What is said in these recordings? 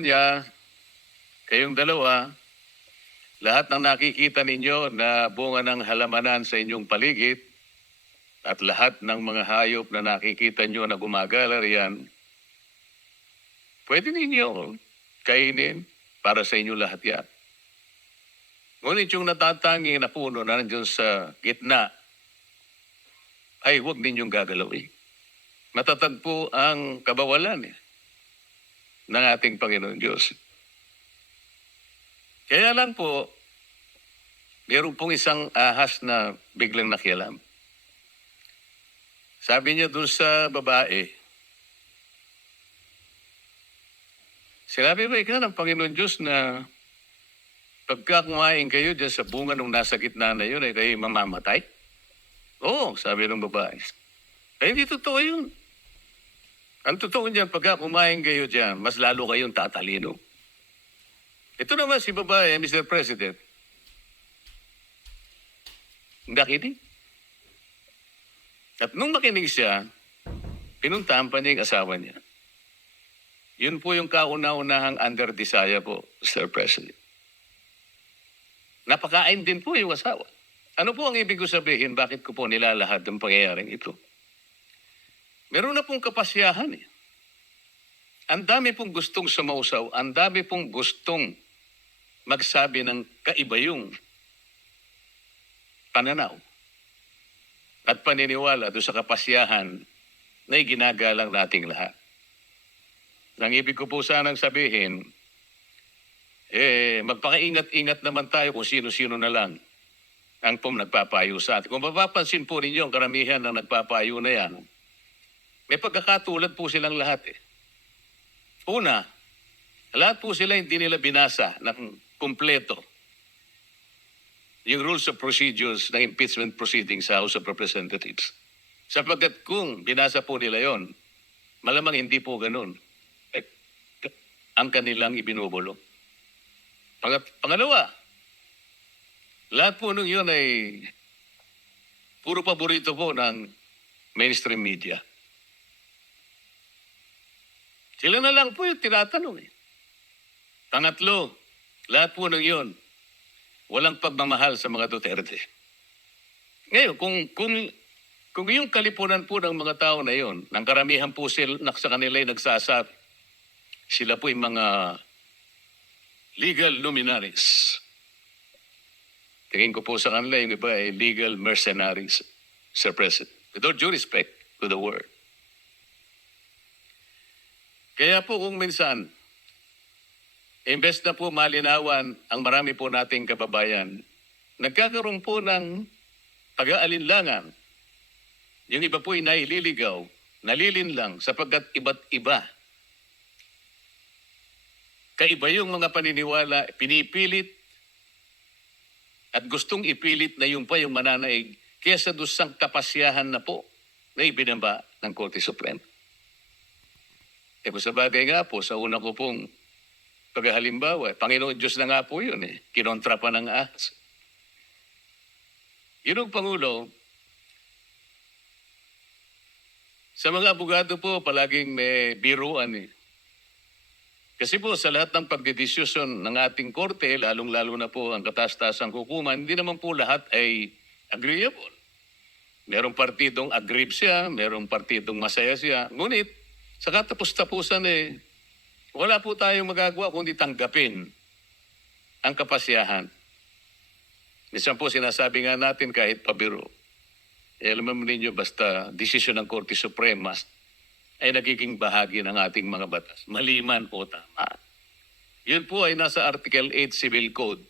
Niya, kayong dalawa, lahat ng nakikita ninyo na bunga ng halamanan sa inyong paligid at lahat ng mga hayop na nakikita nyo na gumagala riyan, pwede ninyo kainin para sa inyo lahat yan. Ngunit yung natatangi na puno na nandiyon sa gitna, ay huwag ninyong gagalawin. Matatagpo ang kabawalan ng ating Panginoon Diyos. Kaya lang po, meron pong isang ahas na biglang nakialam. Sabi niya doon sa babae, sinabi ba ikaw ng Panginoon Diyos na pagka kumain kayo dyan sa bunga nung nasa gitna na yun, ay kayo mamamatay? Oo, sabi ng babae. Ay, hindi totoo yun. Ang totoo niyan, pagka kumain kayo dyan, mas lalo kayong tatalino. Ito naman si babae, Mr. President. Nakinig. At nung makinig siya, pinuntahan pa niya yung asawa niya. Yun po yung kauna-unahang under desire po, Mr. President. Napakain din po yung asawa. Ano po ang ibig ko sabihin? Bakit ko po nilalahad ng pangyayaring ito? Meron na pong kapasyahan eh. Ang dami pong gustong sumausaw, ang dami pong gustong magsabi ng kaiba yung pananaw at paniniwala doon sa kapasyahan na iginagalang nating lahat. Ang ibig ko po sanang sabihin, magpakaingat-ingat naman tayo kung sino-sino na lang ang nagpapayo sa atin. Kung mapapansin po ninyo ang karamihan ng nagpapayo na yan, may pagkakatulad po silang lahat eh. Una, lahat po sila hindi nila binasa ng kumpleto yung rules of procedures ng impeachment proceedings sa House of Representatives. Sapagkat kung binasa po nila yon, malamang hindi po ganun ang kanilang ibinubulong. Pangalawa, lahat po nung yun ay puro paborito po ng mainstream media. Sila na lang po yung tinatanong eh. Pangatlo, lahat po ng yun, walang pagmamahal sa mga Duterte. Ngayon, kung yung kalipunan po ng mga tao na yun, ng karamihan po sila sa kanila ay nagsasabi, sila po yung mga legal luminaries. Tingin ko po sa kanila, yung iba ay legal mercenaries, Sir President. With all due respect to the word. Kaya po kung minsan, imbes na po malinawan ang marami po nating kababayan, nagkakaroon po ng pag-aalinlangan. Yung iba po ay naililigaw, nalilinlang sapagkat iba't iba. Kaiba yung mga paniniwala, pinipilit at gustong ipilit na yung pa yung mananaig kaysa dusang kapasyahan na po na ibinaba ng Korte Suprema. Kung sa bagay nga po, sa una ko pong paghalimbawa, Panginoon Diyos na nga po yun eh. Kinontra pa ng ahas. Yun ang Pangulo, sa mga abogado po, palaging may biruan eh. Kasi po sa lahat ng pagdidiskusyon ng ating korte, lalong-lalo na po ang katas-tasang hukuman, hindi naman po lahat ay agreeable. Merong partidong aggrieved siya, merong partidong masaya siya. Ngunit, sa katapos-tapusan wala po tayong magagawa kundi tanggapin ang kapasyahan. Minsan po sinasabi nga natin kahit pabiro, alam mo ninyo basta desisyon ng Korte Suprema ay nagiging bahagi ng ating mga batas. Maliman o tama. Yun po ay nasa Article 8 Civil Code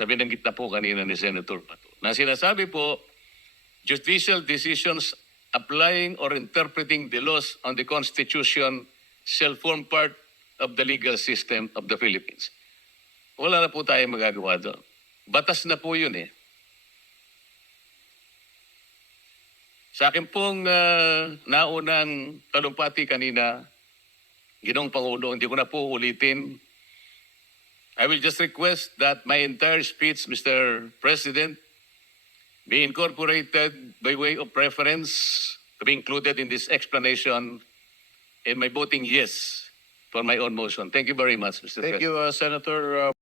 na binanggit na po kanina ni Senator Pato. Na sinasabi po, judicial decisions applying or interpreting the laws on the Constitution shall form part of the legal system of the Philippines. Wala na po tayong magagawa doon. Batas na po yun eh. Sa akin pong naunang talumpati kanina, Ginoong Pangulo, hindi ko na po ulitin. I will just request that my entire speech, Mr. President, be incorporated by way of preference to be included in this explanation in my voting yes for my own motion. Thank you very much, Mr. Thank President. you, Senator